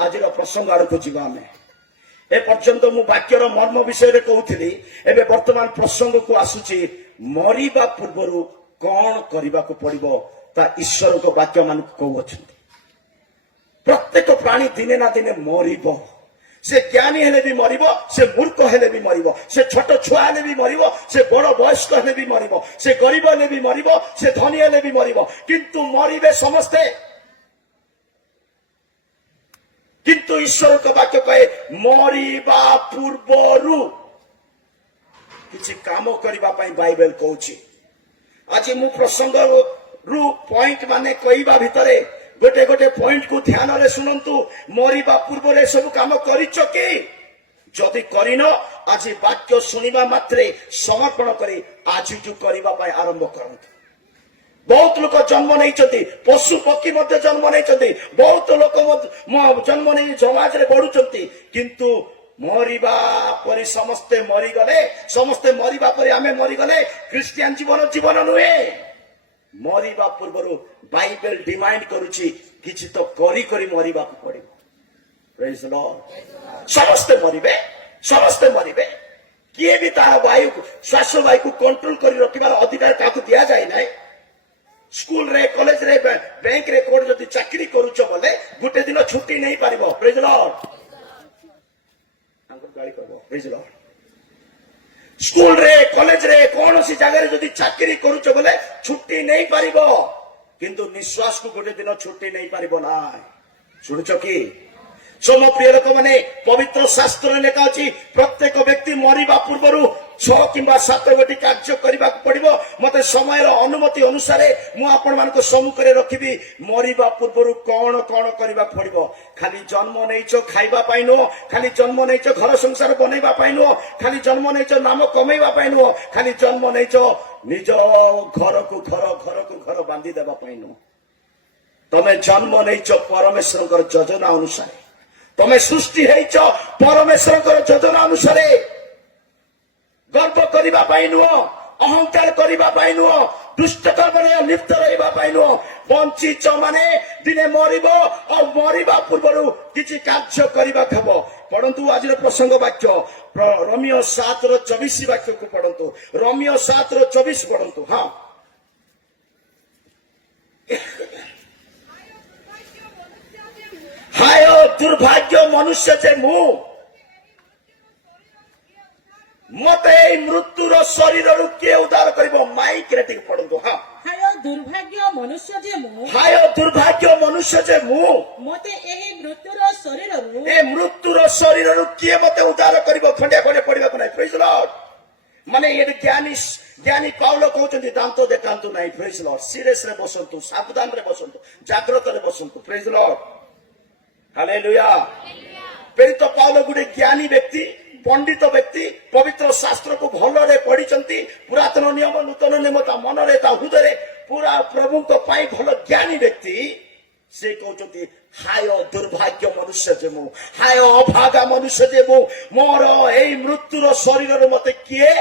आज प्रसंग आड़ को जीवा आम ए पर्यंत मु वाक्यर मर्म विषय रे कहूली एबे वर्तमान प्रसंग को आसुची मरिबा पूर्व कौन करने को पड़ो ता ईश्वर को वाक्य मान कहते प्रत्येक प्राणी दिने ना दिने मरिब से ज्ञानी हेले भी मरिब से मूर्ख हेले भी मरिब से छोट छुआ हेले भी मरिब से बड़ वयस्क हेले भी मरिब से गरीब हेले भी मरिब से धनी हेले भी मरिब किंतु मरिबे समस्ते किंतु ईश्वर को वाक्य कहे मरिबा पूर्वरु किछि काम करिबा पई बाइबल कहूची आज मु प्रसंग रु पॉइंट माने कहवा भितरे गोटे गोटे पॉइंट को ध्यान रे सुनंतु मरिबा पूर्व रे सब काम करिचो कि जदि करिनो आज वाक्य सुनिबा मात्रे समर्पण करी आज जो करिबा पई आरंभ करंतु बहुत लोक जन्म नहीं पशु पक्षी मध्य जन्म नहीं बहुत लोक जन्म नहीं समाज रे बढ़ुचंती किंतु मरिबा परि समस्ते मरीगले समस्ते मरिबा परि आमे मरीगले क्रिश्चियन जीवन जीवन नुहे मरिबा पूर्व बाइबल डिमांड करुची किछि तो करी करी मरिबा को पड़े प्रेज द लॉर्ड समस्ते मरिबे किए भी तार वायु श्वास वायु को कंट्रोल करी रखिबार अधिकार काकु दिया जाय नै स्कूल रे कॉलेज रे बैंक रे कोड जति चाकरी करूछ बोले गुटे दिन छुट्टी नहीं पारिबो प्रेज द लॉर्ड अंकुर गाली करबो प्रेज द लॉर्ड स्कूल रे कॉलेज रे कौन सी जगह जदि चाकरी करूछ बोले छुट्टी नहीं पारिबो किंतु निश्वास को गोटे दिन छुट्टी नहीं पारिबो ना सुनुछ कि सोम प्रिय लोक माने पवित्र शास्त्र रे लेखा अछि प्रत्येक व्यक्ति मरिबा पूर्वरु 6 किंबा 7 गोटी कार्य करबा पड़िबो मते समय रो अनुमति अनुसार मु आपण मान को सम्मुख रे रखिबी मरिबा पूर्वरु कौन कौन करबा पड़िबो खाली जन्म नैचो खाइबा पाइनो खाली जन्म नैचो घर संसार बनैबा पाइनो खाली जन्म नैचो नाम कमैबा पाइनो खाली जन्म नैचो निज घर को घर बांधी देबा पाइनो तमे जन्म नैचो परमेश्वर योजना अनुसार तमे सृष्टि हेइचो परमेश्वर योजना अनुसार गर्व करिबा पाइ नुह अहंकार करिबा पाइ नुह दुष्ट कर्म रे लिप्त रहिबा पाइ नुह बंचिच माने दिने मरिबो और मरिबा पूर्वरु किछि कार्य करिबा खबो पढन्तु आजिर प्रसंग वाक्य रोमियो 7:24 वाक्य को पढन्तु रोमियो 7:24 पढन्तु हां हाय दुर्भाग्य मनुष्य जे मु मते मृत्युर शरीर किए उद्धार करिबो माइक रे टिक पढन्तु हां हाय दुर्भाग्य मनुष्य जे मु मते एही मृत्युर शरीर किए मते उद्धार करिबो खंडिया खंडिया पढिबा को नै प्रेज लॉर्ड माने ये ज्ञानी पाउलो कहउचंती दांतो देखांतु नै प्रेज लॉर्ड सीरियस रे बसंतु सावधान रे बसंतु जागृत रे बसंतु प्रेज लॉर्ड हालेलुया पेरी तो पाउलो गुडे ज्ञानी व्यक्ति पंडित व्यक्ति पवित्र शास्त्र को भलरे पढ़ी पुरातन नियम नूतन नियम मन रे हृदय पूरा प्रभु को पाई भल ज्ञानी व्यक्ति से कहते हाय दुर्भाग्य मनुष्य जे मु हाय अभागा मनुष्य जे मु मोर एई मृत्युर शरीर मते किए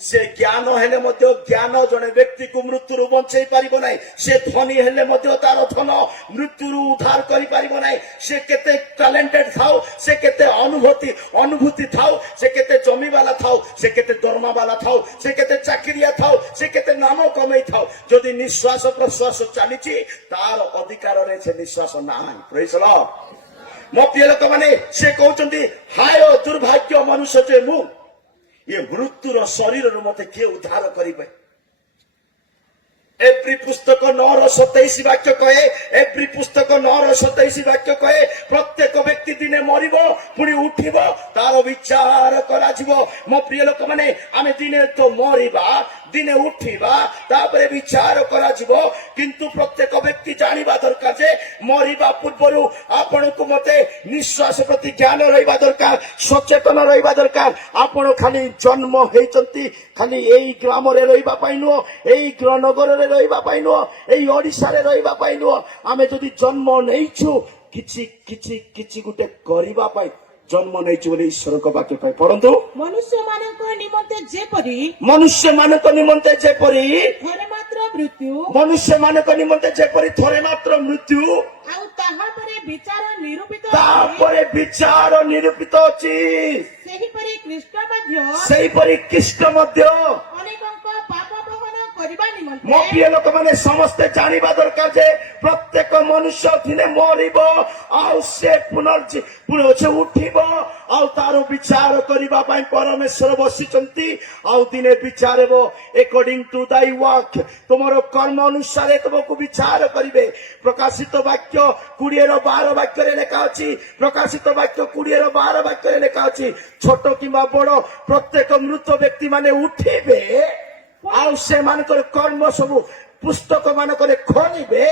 से ज्ञान हेले मध्य ज्ञान जने व्यक्ति को मृत्यु बंचाई पारिबो नै से धनी हेले मध्य तार धन मृत्यु उद्धार करि पारिबो नै से केते टैलेंटेड थाउ से केते अनुभूति थाउ से केते जमी वाला थाउ से केते दरमा वाला थाउ से केते चाकरिया थाउ से केते नाम कमाई थाउ जदि निश्वास प्रश्वास चलीची तार अधिकार रे से निश्वास नाही प्रेज लॉर्ड मो प्रिय लोक माने से कहउचंती हाय दुर्भाग्य मनुष्य जे मु ये मृत्युर शरीर मते किए उद्धार करिबे एवरी पुस्तक 9:27 वाक्य कहे एवरी पुस्तक 9:27 वाक्य कहे प्रत्येक व्यक्ति दिने मरिबो पुणी उठिबो तार विचार करा जिवो मो प्रिय लोक माने आमे दिने तो मरिबा दिने उठिबा तापरे विचार करा जिवो किंतु प्रत्येक व्यक्ति जानिबा दरकार जे मरिबा पूर्वरु आपण को मते निश्वास प्रति ज्ञान रहिबा दरकार सचेतन रहिबा दरकार आपण खाली जन्म हेचंती खाली एई ग्राम रे रहिबा पाइनो एई नगर रे रहिबा पाइनो एई ओडिसा रे रहिबा पाइनो आमे जदि जन्म नैछु किछि किछि किछि गुटे करिबा पाइ ଜନ୍ମ ନେଇଛି ବୋଲି ଈଶ୍ୱରଙ୍କ ବାକ୍ୟ ପାଇଁ ପଢନ୍ତୁ। ମନୁଷ୍ୟମାନଙ୍କ ନିମନ୍ତେ ଯେପରି ମନୁଷ୍ୟମାନଙ୍କ ନିମନ୍ତେ ଯେପରି ଥରେ ମାତ୍ର ମୃତ୍ୟୁ ମନୁଷ୍ୟମାନଙ୍କ ନିମନ୍ତେ ଯେପରି ଥରେ ମାତ୍ର ମୃତ୍ୟୁ ଆଉ ତାହାପରେ ବିଚାର ନିରୂପିତ ଅଛି, ତାପରେ ବିଚାର ନିରୂପିତ ଅଛି, ସେହିପରି ଖ୍ରୀଷ୍ଟ ମଧ୍ୟ ସେହିପରି ଖ୍ରୀଷ୍ଟ ମଧ୍ୟ। ଅନେକଙ୍କ ପାପ ବହନ କରିବା ନିମନ୍ତେ ମୋ ପ୍ରିୟ ଲୋକମାନେ ସମସ୍ତେ ଜାଣିବା ଦରକାର ଯେ ପ୍ରତ୍ୟେକ ମନୁଷ୍ୟ ଦିନେ ମରିବ ଆଉ ସେ ସେ ଉଠିବ ଆଉ ତାର ବିଚାର କରିବା ପାଇଁ ପରମେଶ୍ୱର ବସିଛନ୍ତି ଆଉ ଦିନେ ବିଚାର ହେବ। ଏକର୍ଡିଂ ଟୁ ଦାଇ ୱାର୍କ, ତୁମର କର୍ମ ଅନୁସାରେ ତୁମକୁ ବିଚାର କରିବେ। ପ୍ରକାଶିତ ବାକ୍ୟ 20:12 ବାକ୍ୟରେ ଲେଖା ଅଛି, ପ୍ରକାଶିତ ବାକ୍ୟ 20:12 ବାକ୍ୟରେ ଲେଖା ଅଛି, ଛୋଟ କିମ୍ବା ବଡ ପ୍ରତ୍ୟେକ ମୃତ ବ୍ୟକ୍ତି ମାନେ ଉଠିବେ ଆଉ ସେମାନଙ୍କର କର୍ମ ସବୁ ପୁସ୍ତକ ମାନଙ୍କରେ ଖୋଲିବେ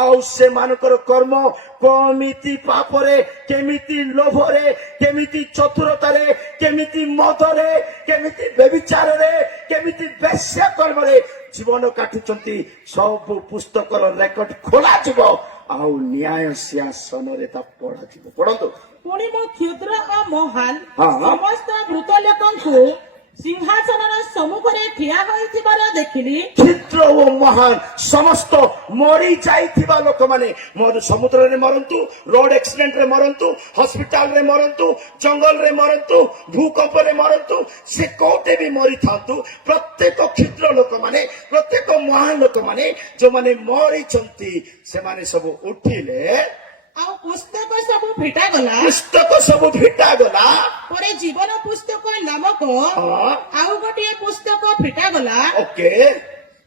ଆଉ ସେମାନଙ୍କର କର୍ମ କେମିତି ପାପରେ, କେମିତି ଲୋଭରେ, କେମିତି ଚତୁରତାରେ, କେମିତି ମଦରେ, କେମିତି ବ୍ୟଭିଚାରରେ, କେମିତି ବେଶ୍ୟା କର୍ମରେ ଜୀବନ କାଟୁଛନ୍ତି, ସବୁ ପୁସ୍ତକର ରେକର୍ଡ ଖୋଲାଯିବ ଆଉ ନ୍ୟାୟ ସିଂହାସନରେ ତା ପଢାଯିବ। ପଢନ୍ତୁ। ପୁଣି ମୁଁ କ୍ଷୁଦ୍ର ଓ ମହାନ ହଁ। ସମସ୍ତ ମୃତ ଲୋକଙ୍କୁ ସିଂହାସନର ସମ୍ମୁଖରେ ଠିଆ ହୋଇଥିବାର ଦେଖିଲି। କ୍ଷୁଦ୍ର ଓ ମହାନ ସମସ୍ତ ମରି ଯାଇଥିବା ଲୋକମାନେ ସମୁଦ୍ରରେ ମରନ୍ତୁ, ରୋଡ ଆକ୍ସିଡେଣ୍ଟରେ ମରନ୍ତୁ, ହସ୍ପିଟାଲରେ ମରନ୍ତୁ, ଜଙ୍ଗଲରେ ମରନ୍ତୁ, ଭୂକମ୍ପରେ ମରନ୍ତୁ, ସେ କୋଉଟେ ବି ମରିଥାନ୍ତୁ, ପ୍ରତ୍ୟେକ କ୍ଷୁଦ୍ର ଲୋକମାନେ, ପ୍ରତ୍ୟେକ ମହାନ ଲୋକମାନେ ଯୋଉମାନେ ମରିଛନ୍ତି ସେମାନେ ସବୁ ଉଠିଲେ ଆଉ ପୁସ୍ତକ ସବୁ ଫିଟାଗଲା। ପୁସ୍ତକ ସବୁ ଫିଟାଗଲା। ପରେ ଜୀବନ ପୁସ୍ତକ ନାମକ ହଁ। ଆଉ ଗୋଟିଏ ପୁସ୍ତକ ଫିଟାଗଲା। ଓକେ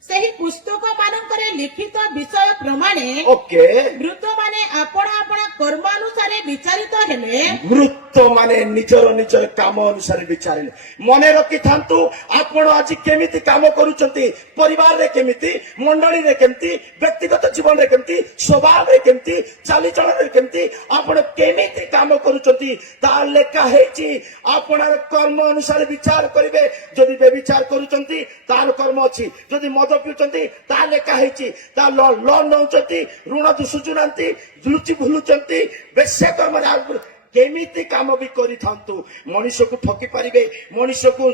ସେହି ପୁସ୍ତକ ମାନଙ୍କରେ ଲିଖିତ ବିଷୟ ପ୍ରମାଣେ ଓକେ ମୃତମାନେ ଆପଣା ଆପଣା କର୍ମ ଅନୁସାରେ ବିଚାରିତ ହେଲେ। ମୃତ ମାନେ ନିଜର ନିଜର କାମ ଅନୁସାରେ ବିଚାରିଲେ। ମନେ ରଖିଥାନ୍ତୁ, ଆପଣ ଆଜି କେମିତି କାମ କରୁଛନ୍ତି, ପରିବାରରେ କେମିତି, ମଣ୍ଡଳୀରେ କେମିତି, ବ୍ୟକ୍ତିଗତ ଜୀବନରେ କେମିତି, ସ୍ୱଭାବରେ କେମିତି, ଚାଲିଚଳନରେ କେମିତି, ଆପଣ କେମିତି କାମ କରୁଛନ୍ତି ତାହା ଲେଖା ହେଇଛି। ଆପଣର କର୍ମ ଅନୁସାରେ ବିଚାର କରିବେ। ଯଦି ବ୍ୟଭିଚାର କରୁଛନ୍ତି ତାର କର୍ମ ଅଛି, ଯଦି ମଦ ପିଉଛନ୍ତି ତାହା ଲେଖା ହେଇଛି, ତା ଲୋନ୍ ନଉଛନ୍ତି, ଋଣ ସୁଝୁନାହାନ୍ତି, ଲୁଚି ଭୁଲୁଛନ୍ତି, ବେଶ୍ୟା କର୍ମରେ କେମିତି କାମ ବି କରିଥାନ୍ତୁ ମଣିଷକୁ ଠକି ପାରିବେ, ମଣିଷକୁ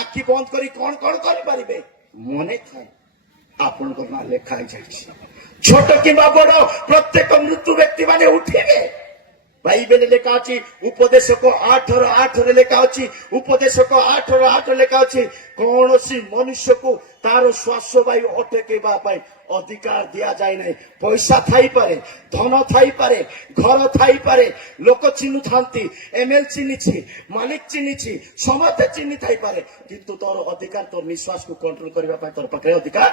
ଆଖି ବନ୍ଦ କରି କଣ କଣ କରିପାରିବେ। ମନେ ଥାଏ ଆପଣଙ୍କ ନାଁ ଲେଖା ହେଇଯାଇଛି। ଛୋଟ କିମ୍ବା ବଡ ପ୍ରତ୍ୟେକ ମୃତ୍ୟୁ ବ୍ୟକ୍ତି ମାନେ ଉଠିବେ। ବାଇବେଲରେ ଲେଖା ଅଛି, ଉପଦେଶକ 8:8 ଲେଖା ଅଛି, ଉପଦେଶକ 8:8 ଲେଖା ଅଛି, କୌଣସି ମନୁଷ୍ୟକୁ ତାର ଶ୍ୱାସ ବାୟୁ ଅଟକେଇବା ପାଇଁ ଅଧିକାର ଦିଆଯାଏ ନାହିଁ। ପଇସା ଥାଇପାରେ, ଧନ ଥାଇପାରେ, ଘର ଥାଇପାରେ, ଲୋକ ଚିହ୍ନୁଥାନ୍ତି, ଏମଏଲ ଚିହ୍ନିଛି, ମାଲିକ ଚିହ୍ନିଛି, ସମସ୍ତେ ଚିହ୍ନି ଥାଇପାରେ, କିନ୍ତୁ ତୋର ଅଧିକାର, ତୋର ନିଶ୍ୱାସକୁ କଣ୍ଟ୍ରୋଲ କରିବା ପାଇଁ ତୋର ପାଖରେ ଅଧିକାର।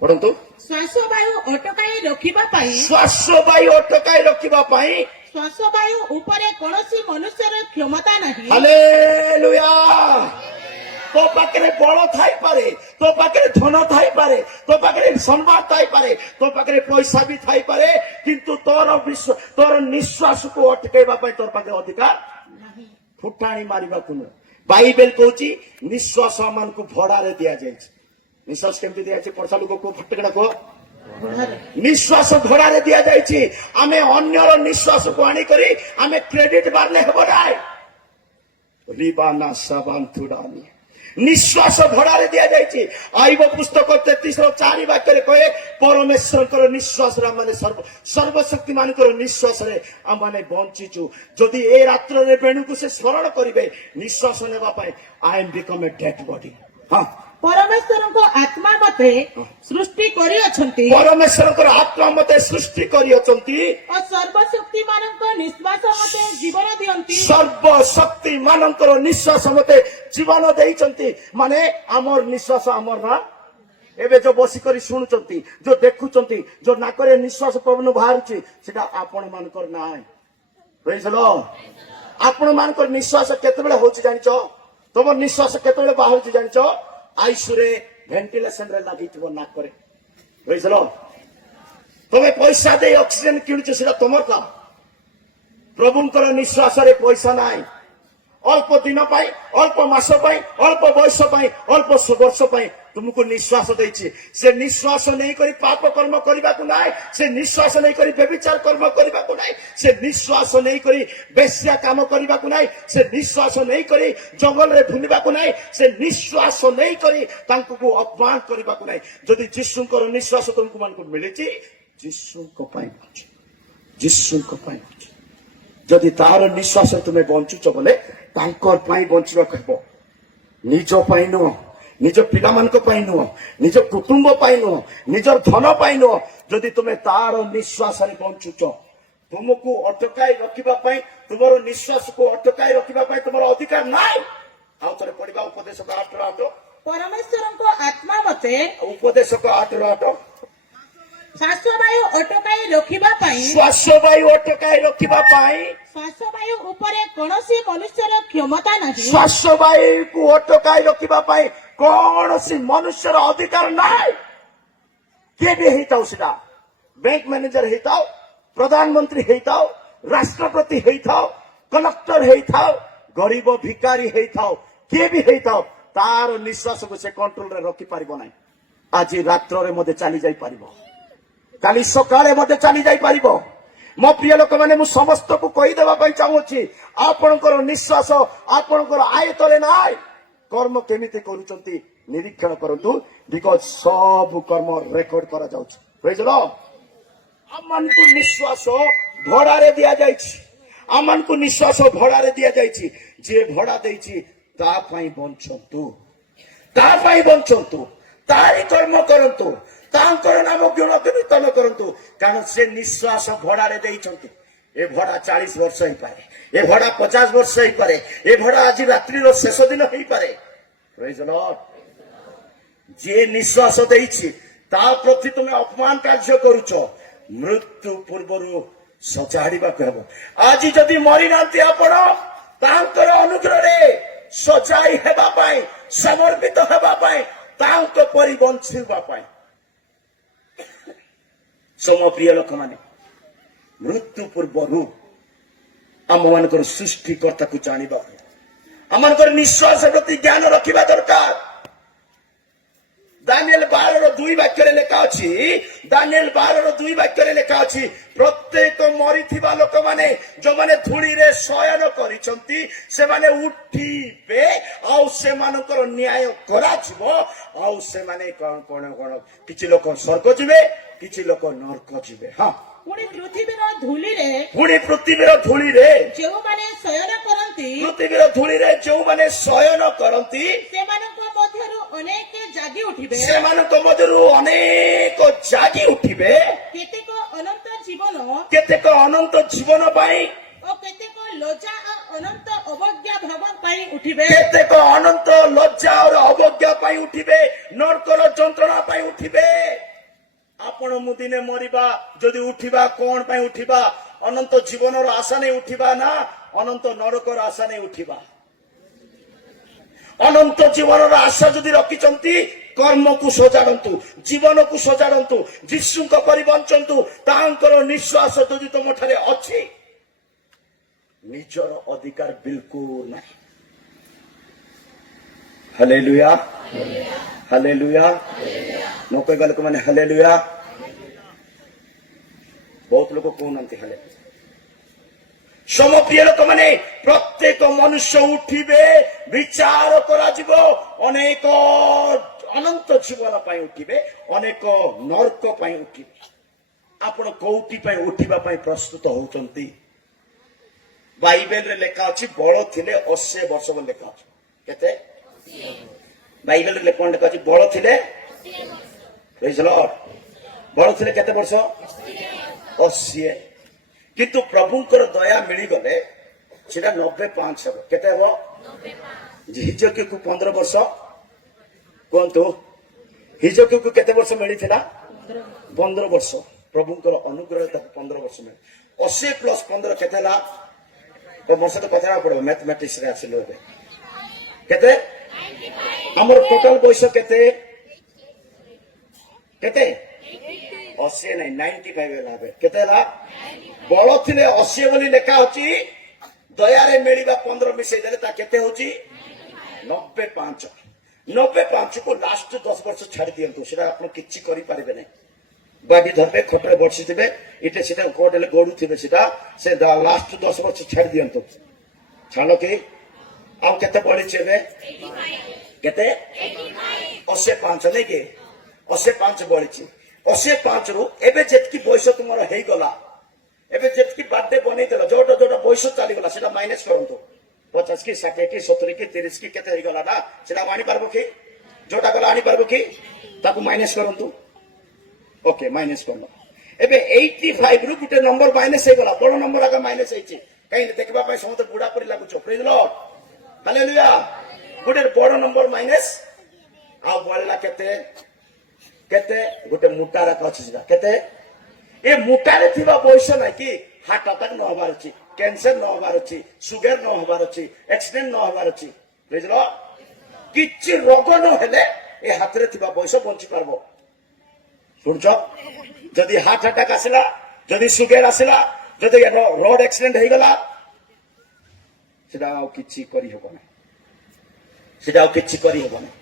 ପଢନ୍ତୁ। ଶ୍ୱାସ ବାୟୁ ଅଟକାଇ ରଖିବା ପାଇଁ, ଶ୍ୱାସ ବାୟୁ ଅଟକାଇ ରଖିବା ପାଇଁ ଶ୍ୱାସ ବାୟୁ ଉପରେ କୌଣସି ମନୁଷ୍ୟର କ୍ଷମତା ନାହିଁ। ହାଲେଲୁୟା। ତୋ ପାଖରେ ବଳ ଥାଇପାରେ, ତୋ ପାଖରେ ଧନ ଥାଇପାରେ, ତୋ ପାଖରେ ସମ୍ମାନ ଥାଇପାରେ, ତୋ ପାଖରେ ପଇସା ବି ଥାଇପାରେ, କିନ୍ତୁ ତୋର ନିଶ୍ୱାସକୁ ଅଟକେଇବା ପାଇଁ ତୋର ପାଖରେ ଅଧିକାର ନାହିଁ। ଫୁଟାଣି ମାରିବାକୁ ନୁହେଁ। ବାଇବେଲ କହୁଛି ନିଶ୍ୱାସ ଆମମାନଙ୍କୁ ଭଡାରେ ଦିଆଯାଇଛି। ନିଶ୍ୱାସ କେମିତି ଦିଆଯାଇଛି? ପର୍ସା ଲୋକକୁ ଫଟକଣା କୁହ। ନିଶ୍ୱାସ ଭଡାରେ ଦିଆଯାଇଛି। ଆମେ ଅନ୍ୟର ନିଶ୍ୱାସକୁ ଆଣିକରି ଆମେ କ୍ରେଡିଟ ବାହାରିଲେ ହେବ ନାହିଁ। ରିବାନା ସାବାନ୍ତୁଡାନି ନିଶ୍ୱାସ ଭଡାରେ ଦିଆଯାଇଛି। ଆଇବ ପୁସ୍ତକ 33:4 ବାକ୍ୟରେ କହେ, ପରମେଶ୍ୱରଙ୍କର ନିଶ୍ୱାସରେ ଆମେ ସର୍ବଶକ୍ତି ମାନଙ୍କର ନିଶ୍ୱାସରେ ଆମେ ବଞ୍ଚିଛୁ। ଯଦି ଏ ରାତ୍ରରେ ବେଣୁକୁ ସେ ସ୍ମରଣ କରିବେ ନିଶ୍ୱାସ ନେବା ପାଇଁ, I M BCom A dead body. ହଁ, ପରମେଶ୍ୱରଙ୍କ ଆତ୍ମା ମତେ ସୃଷ୍ଟି କରିଅଛନ୍ତି ପରମେଶ୍ୱରଙ୍କର ଆତ୍ମା ମତେ ସୃଷ୍ଟି କରିଅଛନ୍ତି ଓ ସର୍ବଶକ୍ତି ମାନଙ୍କ ନିଶ୍ୱାସ ମତେ ଜୀବନ ଦିଅନ୍ତି। ସର୍ବଶକ୍ତି ମାନଙ୍କର ନିଶ୍ୱାସ ମତେ ଜୀବନ ଦେଇଛନ୍ତି। ମାନେ ଆମର ନିଶ୍ୱାସ ଆମର ନା। ଏବେ ଯୋଉ ବସିକରି ଶୁଣୁଛନ୍ତି, ଯୋଉ ଦେଖୁଛନ୍ତି, ଯୋଉ ନାକରେ ନିଶ୍ୱାସ ପବନ ବାହାରୁଛି, ସେଟା ଆପଣ ମାନଙ୍କର ନାହିଁ। ଆପଣ ମାନଙ୍କର ନିଶ୍ୱାସ କେତେବେଳେ ହଉଛି ଜାଣିଛ? ତମର ନିଶ୍ୱାସ କେତେବେଳେ ବାହାରୁଛି ଜାଣିଛ? ଆଇସୁରେ ଭେଣ୍ଟିଲେସନ ରେ ଲାଗିଥିବ ନାକରେ। ବୁଝିଲ? ତମେ ପଇସା ଦେଇ ଅକ୍ସିଜେନ କିଣୁଛ, ସେଟା ତମର କାମ। ପ୍ରଭୁଙ୍କର ନିଶ୍ୱାସରେ ପଇସା ନାହିଁ। ଅଳ୍ପ ଦିନ ପାଇଁ, ଅଳ୍ପ ମାସ ପାଇଁ, ଅଳ୍ପ ବୟସ ପାଇଁ, ଅଳ୍ପ ବର୍ଷ ପାଇଁ तुमको निश्वास देछि से निश्वास नहीं करी पाप कर्म करबा को नाय से निश्वास नहीं करी व्यभिचार कर्म करबा को नाय से निश्वास नहीं करी बेश्या काम करबा को नाय से निश्वास नहीं करी जंगल रे भुलिबा को नाय से निश्वास नहीं करी तांको को अपमान करबा को नाय जदि यीशुंकर निश्वास तुमको मान को मिलिछि यीशुंको पाई यीशुंको पाई जदि तार निश्वास तुम्हें बंचुच बोले तांकर पाई बंचिबा कहबो निज पाई नुह निज पिला मानक पाई नुह निज कुटुंब पाई नुह निजर धन पाई नुह जदि तुम्हें तार निश्वास रे बंचुच तुमको अटकाई रखिबा पाई तुमरो निश्वास को अटकाई रखिबा पाई तुमरो अधिकार नाय आउ तरे पढिबा उपदेश को 8 परमेश्वरଙ୍କ आत्मा मते उपदेश को 8 ଶ୍ୱାସବାୟୁ ଅଟକାଇ ରଖିବା ପାଇଁ ଶ୍ୱାସବାୟୁ ଅଟକାଇ ରଖିବା ପାଇଁ ଶ୍ୱାସବାୟୁ ଉପରେ କୌଣସି ମନୁଷ୍ୟର କ୍ଷମତା ନାହିଁ ଶ୍ୱାସବାୟୁକୁ ଅଟକାଇ ରଖିବା ପାଇଁ କୌଣସି ମନୁଷ୍ୟର ଅଧିକାର ନାହିଁ କିଏ ବି ହେଇଥାଉ ସେଟା ବ୍ୟାଙ୍କ ମ୍ୟାନେଜର ହେଇଥାଉ ପ୍ରଧାନମନ୍ତ୍ରୀ ହେଇଥାଉ ରାଷ୍ଟ୍ରପତି ହେଇଥାଉ କଲେକ୍ଟର ହେଇଥାଉ ଗରିବ ଭିକାରୀ ହେଇଥାଉ କିଏ ବି ହେଇଥାଉ ତାର ନିଶ୍ୱାସକୁ ସେ କଣ୍ଟ୍ରୋଲରେ ରଖିପାରିବ ନାହିଁ ଆଜି ରାତ୍ରରେ ମଧ୍ୟ ଚାଲି ଯାଇପାରିବ କାଲି ସକାଳେ ମଧ୍ୟ ଚାଲି ଯାଇପାରିବ ମୋ ପ୍ରିୟ ଲୋକମାନେ ମୁଁ ସମସ୍ତଙ୍କୁ କହିଦେବା ପାଇଁ ଚାହୁଁଛି ଆପଣଙ୍କର ନିଶ୍ୱାସ ଆପଣଙ୍କର ଆୟତରେ ନାହିଁ କର୍ମ କେମିତି କରୁଛନ୍ତି ନିରୀକ୍ଷଣ କରନ୍ତୁ ବିକଜ ସବୁ କର୍ମ ରେକର୍ଡ କରାଯାଉଛି ପ୍ରେଜ୍ ଦ ଲର୍ଡ ଆମମାନଙ୍କୁ ନିଶ୍ୱାସ ଭଡ଼ାରେ ଦିଆଯାଇଛି ଆମମାନଙ୍କୁ ନିଶ୍ୱାସ ଭଡ଼ାରେ ଦିଆଯାଇଛି ଯିଏ ଭଡ଼ା ଦେଇଛି ତା ପାଇଁ ବଞ୍ଚନ୍ତୁ ତା ପାଇଁ ବଞ୍ଚନ୍ତୁ ତାରି କର୍ମ କରନ୍ତୁ ତାଙ୍କର ନାମ ଗୁଣ କୀର୍ତ୍ତନ କରନ୍ତୁ କାରଣ ସେ ନିଶ୍ୱାସ ଭଡ଼ାରେ ଦେଇଛନ୍ତି ଏ ଭଡ଼ା 40 ବର୍ଷ ହେଇପାରେ ଏ ଭଡ଼ା 50 ବର୍ଷ ହେଇପାରେ ଏ ଭଡ଼ା ଆଜି ରାତ୍ରିର ଶେଷ ଦିନ ହେଇପାରେ ପ୍ରେଜ୍ ଦ ଲର୍ଡ ଯିଏ ନିଶ୍ୱାସ ଦେଇଛି ତା ପ୍ରତି ତୁମେ ଅପମାନ କାର୍ଯ୍ୟ କରୁଛ ମୃତ୍ୟୁ ପୂର୍ବରୁ ସଜାଡ଼ିବାକୁ ହେବ ଆଜି ଯଦି ମରିନାହାନ୍ତି ଆପଣ ତାଙ୍କର ଅନୁଗ୍ରହରେ ସଜାଇ ହେବା ପାଇଁ ସମର୍ପିତ ହେବା ପାଇଁ ତାଙ୍କ ପରି ବଞ୍ଚିବା ପାଇଁ ସମ ପ୍ରିୟ ଲୋକମାନେ ମୃତ୍ୟୁ ପୂର୍ବରୁ ଆମମାନଙ୍କର ସୃଷ୍ଟିକର୍ତ୍ତାକୁ ଜାଣିବା ଆମମାନଙ୍କର ନିଶ୍ୱାସ ପ୍ରତି ଜ୍ଞାନ ରଖିବା ଦରକାର ଦାନିଏଲ 12:2 ବାକ୍ୟରେ ଲେଖା ଅଛି ଦାନିଏଲ 12:2 ବାକ୍ୟରେ ଲେଖା ଅଛି ପ୍ରତ୍ୟେକ ମରିଥିବା ଲୋକମାନେ ଯୋଉମାନେ ଧୂଳିରେ ଶୟନ କରିଛନ୍ତି ସେମାନେ ଉଠିବେ ଆଉ ସେମାନଙ୍କର ନ୍ୟାୟ କରାଯିବ ଆଉ ସେମାନେ କଣ କଣ କଣ କିଛି ଲୋକ ସ୍ୱର୍ଗ ଯିବେ କିଛି ଲୋକ ନରକ ଯିବେ ହଁ ପୁଣି ପୃଥିବୀର ଧୂଳିରେ ଯେଉଁମାନେ ଶୟନ କରନ୍ତି ପୃଥିବୀର ଧୂଳିରେ ଯେଉଁମାନେ ଶୟନ କରନ୍ତି ସେମାନଙ୍କ ମଧ୍ୟରୁ ଅନେକ ଜାଗି ଉଠିବେ ସେମାନଙ୍କ ମଧ୍ୟରୁ ଅନେକ ଜାଗି ଉଠିବେ କେତେକ ଅନନ୍ତ ଜୀବନ ପାଇଁ ଓ କେତେକ ଲଜ୍ଜା ଓ ଅନନ୍ତ ଅବଜ୍ଞା ଭାବ ପାଇଁ ଉଠିବେ କେତେକ ଅନନ୍ତ ଲଜ୍ଜା ଓ ଅବଜ୍ଞା ପାଇଁ ଉଠିବେ ନରକର ଯନ୍ତ୍ରଣା ପାଇଁ ଉଠିବେ ଆପଣ ମୁଁ ଦିନେ ମରିବା ଯଦି ଉଠିବା କଣ ପାଇଁ ଉଠିବା ଅନନ୍ତ ଜୀବନର ଆଶା ନେଇ ଉଠିବା ନା ଅନନ୍ତ ନରକର ଆଶା ନେଇ ଉଠିବା ଅନନ୍ତ ଜୀବନର ଆଶା ଯଦି ରଖିଛନ୍ତି କର୍ମକୁ ସଜାଡ଼ନ୍ତୁ ଜୀବନକୁ ସଜାଡ଼ନ୍ତୁ ଯୀଶୁଙ୍କ ପରି ବଞ୍ଚନ୍ତୁ ତାଙ୍କର ନିଶ୍ୱାସ ଯଦି ତମ ଠାରେ ଅଛି ନିଜର ଅଧିକାର ବିଲକୁଲ ନାହିଁ ହାଲେଲୁୟା ହାଲେଲୁୟା ନ କହିବା ଲୋକମାନେ ହାଲେଲୁୟା ବହୁତ ଲୋକ କହୁନାହାନ୍ତି ହାଲେ ସମପ୍ରିୟ ଲୋକମାନେ ପ୍ରତ୍ୟେକ ମନୁଷ୍ୟ ଉଠିବେ ବିଚାର କରାଯିବ ଅନେକ ଅନନ୍ତ ଜୀବନ ପାଇଁ ଉଠିବେ ଅନେକ ନର୍କ ପାଇଁ ଉଠିବେ ଆପଣ କୋଉଠି ପାଇଁ ଉଠିବା ପାଇଁ ପ୍ରସ୍ତୁତ ହଉଛନ୍ତି ବାଇବେଲରେ ଲେଖା ଅଛି ବଳ ଥିଲେ 80 ବର୍ଷ ବୋଲି ଲେଖା ଅଛି କେତେ ବାଇବେଲରେ କଣ ଲେଖା ଅଛି ବଳ ଥିଲେ ପ୍ରେଜ୍ ଦ ଲର୍ଡ ବଳ ଥିଲେ କେତେ ବର୍ଷ 80 କିନ୍ତୁ ପ୍ରଭୁଙ୍କର ଦୟା ମିଳିଗଲେ ସେଟା 95 ହେବ କେତେ ହେବ ହିଜକିକୁ 15 ବର୍ଷ କୁହନ୍ତୁ ହିଜକିକୁ କେତେ ବର୍ଷ ମିଳିଥିଲା 15 ବର୍ଷ ପ୍ରଭୁଙ୍କର ଅନୁଗ୍ରହ ତାକୁ 15 ବର୍ଷ ମିଳେ 80 ପ୍ଲସ୍ 15 କେତେ ହେଲା ମୋ ସହିତ କଥା ହେବାକୁ ପଡିବ ମ୍ୟାଥମେଟିକ୍ସ ରେ ଆସିଲେ ଏବେ କେତେ ଆମର ଟୋଟାଲ ବୟସ କେତେ କେତେ 80 ନାଇଁ 95 ହେଲା ଏବେ କେତେ ହେଲା ବଳ ଥିଲେ 80 ବୋଲି ଲେଖା ଅଛି ଦୟାରେ ମିଳିବା 15 ମିଶେଇ ଦେଲେ ତା କେତେ ହଉଛି 95 95 को लास्ट 10 वर्ष छाड़ी दियंतु सेटा आपण किछि करि पारिबे नै बाडी धरबे खटरे बसिथिबे इटे सेटा कोडले गोडुथिबे सेटा से लास्ट 10 वर्ष छाड़ी दियंतु छालो के आउ केते पडिछे बे 85 केते 85 नै के 85 बढिछि 85 रु एबे जेतकी बयस तुमर हेई गला एबे जेतकी बर्थडे बनै देला जोटा जोटा बयस चाली गला सेटा माइनस करंतु 50 की 60 की 70 की 30 की केते हेई गला ना सेटा आनी पारबो की जोटा गला आनी पारबो की ताकू माइनस करंतु ओके माइनस करनो एबे 85 रु गुटे नंबर माइनस हे गला बड़ नंबर आगा माइनस हेछि काई देखबा पय समत बुढा परि लागुछो प्रेज लॉर्ड हालेलुया गुटे बड़ नंबर माइनस आ बळला केते केते गुटे मुटारा कछि केते ए मुटारे थिबा बयस नै कि हार्ट अटैक न होबार अछि कैंसर न होबार अछि सुगर न होबार अछि एक्सीडेंट न होबार अछि प्रेज लॉर्ड किछि रोग न हेले ए हातरे थिबा बयस बंची पारबो सुनछ जदि हार्ट अटैक आसिला जदि सुगर आसिला जदि रोड एक्सीडेंट हे गला सेटा किछि करि होबो नै सेटा किछि करि होबो नै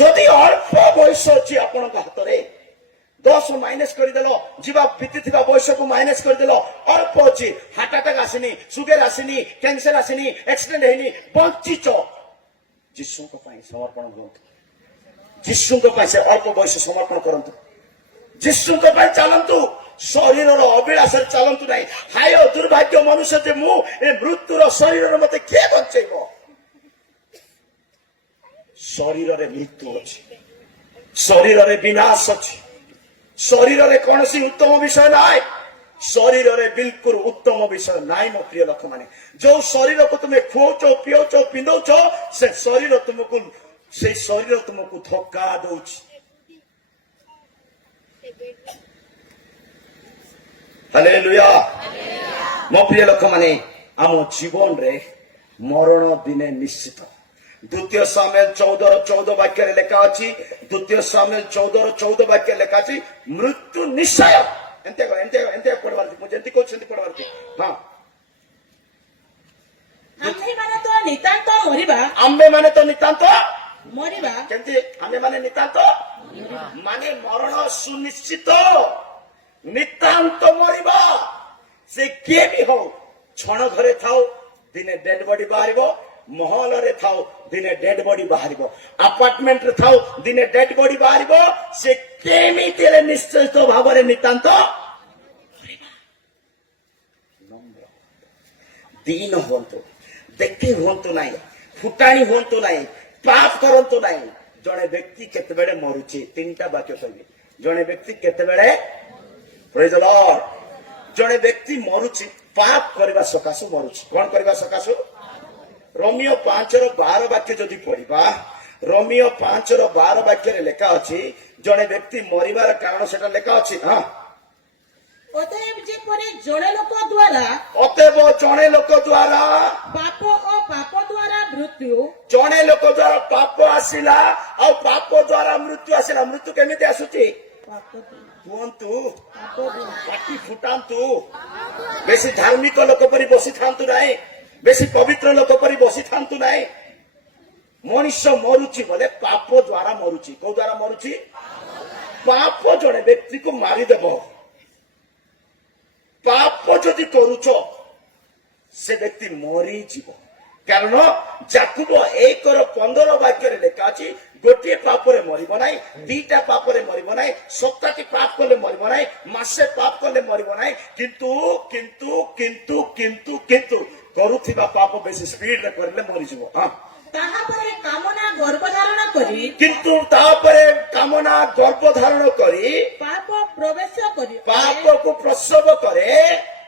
जदि अल्प बयस अछि आपनक हातरे 10 माइनस करदेलो जीवा बीती थिबा बयस को माइनस करदेलो अल्प अछि हार्ट अटैक आसिनी सुगर आसिनी कैंसर आसिनी एक्सीडेंट हेनी बंचिचो जिसु को पाई समर्पण करंतु जिसु को पाई से अल्प बयस समर्पण करंतु जिसु को पाई चलंतु शरीर रो अभिलाष चलंतु नाही हाय दुर्भाग्य मनुष्य जे मु ए मृत्यु रो शरीर रो मते के बंचैबो शरीर रे मृत्यु अछि शरीर रे विनाश अछि शरीर रे कोनसी उत्तम विषय नाय शरीर रे बिल्कुल उत्तम विषय नाय मो प्रिय लोक माने जो शरीर को तुमे खोचो पियोचो पिंदोचो से शरीर तुमको धोखा दउछि हालेलुया मो प्रिय लोक माने आम जीवन रे मरण दिने निश्चित द्वितीय सामुएल 14 वाक्य लेखा अछि द्वितीय सामुएल 14 वाक्य लेखा अछि मृत्यु निश्चय एंते पढवार मु जंती को छंती पढवार हां आम्हे माने तो नितांत मरिबा आम्हे माने तो नितांत मरिबा केंती आम्हे माने नितांत माने मरण सुनिश्चित नितांत मरिबा से के भी हो क्षण घरे थाओ दिने डेड बॉडी बाहरिबो महल रे थाओ दिने डेड बॉडी बाहरिबो अपार्टमेंट रे थाओ दिने डेड बॉडी बाहरिबो से केमिति ले निश्चित भाव रे नितांत दीन होंतु देखि होंतु नाही फुटाणी होंतु नाही पाप करंतु नाही जणे व्यक्ति केते बेले मरुची तीनटा वाक्य कहबी जणे व्यक्ति केते बेले प्रेज द लॉर्ड जणे व्यक्ति मरुची पाप करबा सकासु मरुची कोन करबा सकासु रोमियो 5:12 वाक्य जदि पढ़िबा रोमियो 5:12 वाक्य रे लेखा अछि जणे व्यक्ति मरिबार कारण सेटा लेखा अछि हां अतएव जे परे जणे लोक द्वारा पाप ओ पाप द्वारा मृत्यु जणे लोक द्वारा पाप आसिला आ पाप द्वारा मृत्यु आसिला मृत्यु केमिति आसुची पाप कुहंतु पाटी फुटांतु बेसी धार्मिक लोक परि बसी थांतु नाही बेसी पवित्र लोक परि बसी थांतु नाही मनुष्य मरुची बोले पाप द्वारा मरुची को द्वारा मरुची पाप जणे व्यक्ति को मारी देबो पाप जदि करूछ से व्यक्ति मरी जीव कारण जाकुब 1:15 वाक्य लेखा अछि गोटे पाप रे मरिबो नाही दीटा पाप रे मरिबो नाही सप्ताहटी पाप करले मरिबो नाही मासे पाप करले मरिबो नाही किंतु किंतु किंतु किंतु किंतु करूथिबा पाप बेसी स्पीड रे करले मरि जीव हां ताहापरे कामना गर्भधारण करी किंतु तापरे कामना गर्भधारण करी पाप प्रवेश करी पाप को प्रसव करे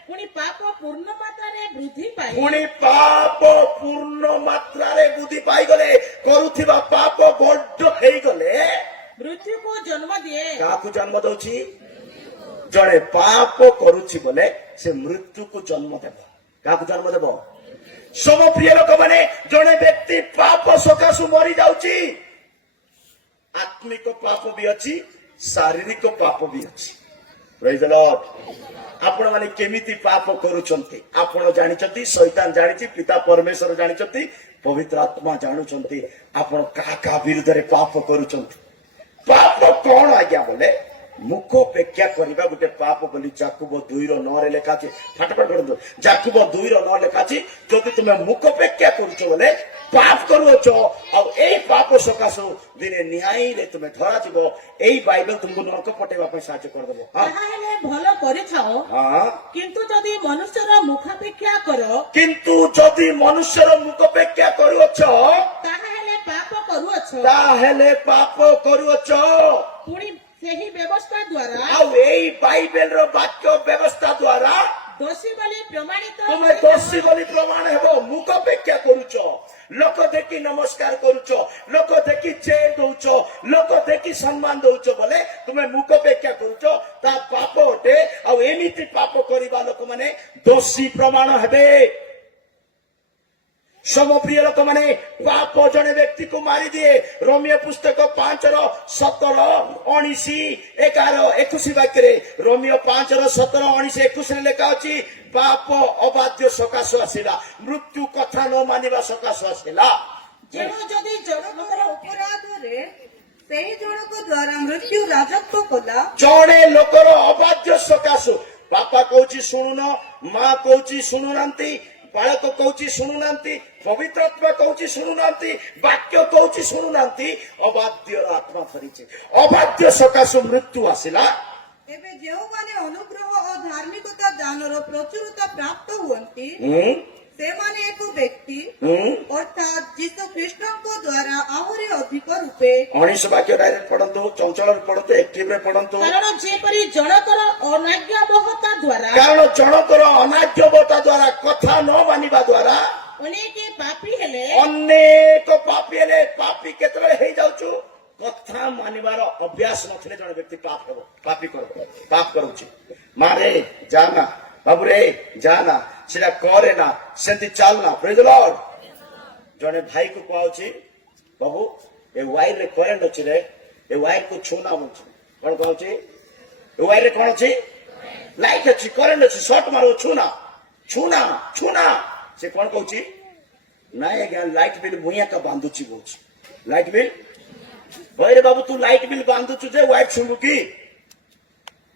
पुणी पाप पूर्ण मात्रा रे वृद्धि पाए पुणी पाप पूर्ण मात्रा रे वृद्धि पाई गले करूथिबा पाप बड्ड हेई गले मृत्यु को जन्म दिए काकू जन्म दउची जणे पाप करूची बोले से मृत्यु को जन्म देबो काकू जन्म देबो सब प्रिय लोक माने जणे व्यक्ति पाप सकाशु मरी जाउची आत्मिक पाप भी अछि शारीरिक पाप भी अछि ପ୍ରେଜ୍ ଦ ଲର୍ଡ। ଆପଣ ମାନେ କେମିତି ପାପ କରୁଛନ୍ତି ଆପଣ ଜାଣିଛନ୍ତି, ଶୈତାନ ଜାଣିଛି, ପିତା ପରମେଶ୍ୱର ଜାଣିଛନ୍ତି, ପବିତ୍ର ଆତ୍ମା ଜାଣୁଛନ୍ତି ଆପଣ କାହା କାହା ବିରୁଦ୍ଧରେ ପାପ କରୁଛନ୍ତି। ପାପ କଣ ଆଜ୍ଞା ବୋଲେ ମୁଖ ଅପେକ୍ଷା କରିବା ଗୋଟେ ପାପ ବୋଲି ଜାକୁବ 2:9 ଲେଖା ଅଛି। ଫାଟଫାଟ କରନ୍ତୁ। ଜାକୁବ 2:9 ଲେଖା ଅଛି, ଯଦି ତୁମେ ମୁଖ ଅପେକ୍ଷା କରୁଛ ବୋଲେ ପାପ କରୁଅଛ, ଆଉ ଏଇ ପାପ ସକାଶୁ ଦିନେ ନ୍ୟାୟରେ ତୁମେ ଧରାଯିବ। ଏଇ ବାଇବେଲ ତୁମକୁ ନରକ ପଟେଇବା ପାଇଁ ସାହାଯ୍ୟ କରିଦେବ। ହଁ ତାହା ହେଲେ ଭଲ କରିଥାଅ, ହଁ। କିନ୍ତୁ ଯଦି ମନୁଷ୍ୟର ମୁଖାପେକ୍ଷା କର, କିନ୍ତୁ ଯଦି ମନୁଷ୍ୟର ମୁଖ ଅପେକ୍ଷା କରୁଅଛ ତାହା ହେଲେ ପାପ କରୁଅଛ। ତାହେଲେ ପାପ କରୁଅଛ। ପୁଣି ସେହି ବ୍ୟବସ୍ଥା ଦ୍ୱାରା ଆଉ ଏଇ ବାଇବେଲର ବାକ୍ୟ ବ୍ୟବସ୍ଥା ଦ୍ୱାରା ଦୋଷୀ ବୋଲି ପ୍ରମାଣିତ ତୁମେ ହୋଇଥାଅ। ଦୋଷୀ ବୋଲି ପ୍ରମାଣ ହେବ। ମୁଖ ଅପେକ୍ଷା କରୁଛ, ଲୋକ ଦେଖି ନମସ୍କାର କରୁଛ, ଲୋକ ଦେଖି ଚେୟ ଦଉଛ, ଲୋକ ଦେଖି ସମ୍ମାନ ଦଉଛ ବୋଲେ ତୁମେ ମୁଖ ଅପେକ୍ଷା କରୁଛ, ତା ପାପ ଅଟେ। ଆଉ ଏମିତି ପାପ କରିବା ଲୋକମାନେ ଦୋଷୀ ପ୍ରମାଣ ହେବେ। ସମପ୍ରିୟ ଲୋକମାନେ, ପାପ ଜଣେ ବ୍ୟକ୍ତିକୁ ମାରିଦିଏ। ରୋମିଓ ପୁସ୍ତକ 5:17-19-11-21 ବାକ୍ୟରେ, ରୋମିଓ 5:17-19-21 ଲେଖା ଅଛି, ପାପ ଅବାଧ୍ୟ ସକାଶୁ ଆସିଲା, ମୃତ୍ୟୁ କଥା ନ ମାନିବା ସକାଶୁ ଆସିଲା। ଯେଉଁ ଯଦି ଜଣଙ୍କର ଅପରାଧରେ ସେହି ଜଣକ ଦ୍ୱାରା ମୃତ୍ୟୁ ରାଜତ୍ୱ କଲା, ଜଣେ ଲୋକର ଅବାଧ୍ୟ ସକାଶୁ, ବାପା କହୁଛି ଶୁଣୁନ, ମା କହୁଛି ଶୁଣୁନାହାନ୍ତି, ବାଳକ କହୁଛି ଶୁଣୁନାହାନ୍ତି, ପବିତ୍ର ଆତ୍ମା କହୁଛି ଶୁଣୁନାହାନ୍ତି, ବାକ୍ୟ କହୁଛି ଶୁଣୁନାହାନ୍ତି, ଅବାଧ୍ୟର ଆତ୍ମା ଫେରିଛି। ଅବାଧ୍ୟ ସକାଶୁ ମୃତ୍ୟୁ ଆସିଲା। ଏବେ ଯେଉଁମାନେ ଅନୁଗ୍ରହ ଓ ଧାର୍ମିକତା ଜ୍ଞାନର ପ୍ରଚୁରତା ପ୍ରାପ୍ତ ହୁଅନ୍ତି, ସେମାନେ ଏକ ବ୍ୟକ୍ତି ଅର୍ଥାତ୍ ଯୀଶୁ ଖ୍ରୀଷ୍ଟଙ୍କ ଦ୍ୱାରା ଆହୁରି ଅଧିକ ରୂପେ 19 ବାକ୍ୟ ଡାଇରେକ୍ଟ ପଢନ୍ତୁ, ଚଞ୍ଚଳରେ ପଢନ୍ତୁ, ଏକ୍ଟିଭରେ ପଢନ୍ତୁ। କାରଣ ଯେପରି ଜଣକର ଅନାଜ୍ଞାବହତା ଦ୍ୱାରା କାରଣ ଜଣଙ୍କର ଅନାର୍ଯ୍ୟବତା ଦ୍ୱାରା, କଥା ନ ମାନିବା ଦ୍ୱାରା ଅନେକ ପାପୀ ହେଲେ, ଅନେକ ପାପୀ ହେଲେ। ପାପୀ କେତେବେଳେ ହେଇଯାଉଛୁ? କଥା ମାନିବାର ଅଭ୍ୟାସ ନଥିଲେ ଜଣେ ବ୍ୟକ୍ତି ପାପ ହେବ, ପାପୀ କରିବ, ପାପ କରୁଛି। ମା ରେ ଯା ନା, ବାବୁ ରେ ଯା ନା, ସେଟା କରେ ନା, ସେମିତି ଚାଲ ନା। ପ୍ରେଜ୍ ଦ ଲର୍ଡ। ଜଣେ ଭାଇକୁ କୁହାଉଛି, ବାବୁ ଏ ୱାଇର ରେ କରେଣ୍ଟ ଅଛି ରେ, ଏ ୱାଇର କୁ ଛୁନା ବୋଲୁଛି। କଣ କହୁଛି? ଏ ୱାଇର ରେ କଣ ଅଛି? ଲାଇଟ୍ ଅଛି, କରେଣ୍ଟ ଅଛି, ସର୍ଟ ମାର, ଛୁନା ଛୁନା ଛୁନା। ସେ କଣ କହୁଛି? ନାଇଁ ଆଜ୍ଞା, ଲାଇଟ୍ ବିଲ୍ ମୁଇଁ ଏକା ବାନ୍ଧୁଛି କହୁଛି। ଲାଇଟ୍ ବିଲ୍ ଭାଇରେ ବାବୁ ତୁ ଲାଇଟ୍ ବିଲ୍ ବାନ୍ଧୁଛୁ ଯେ ୱାଇଟ୍ ଛୁଇଁବୁ କି?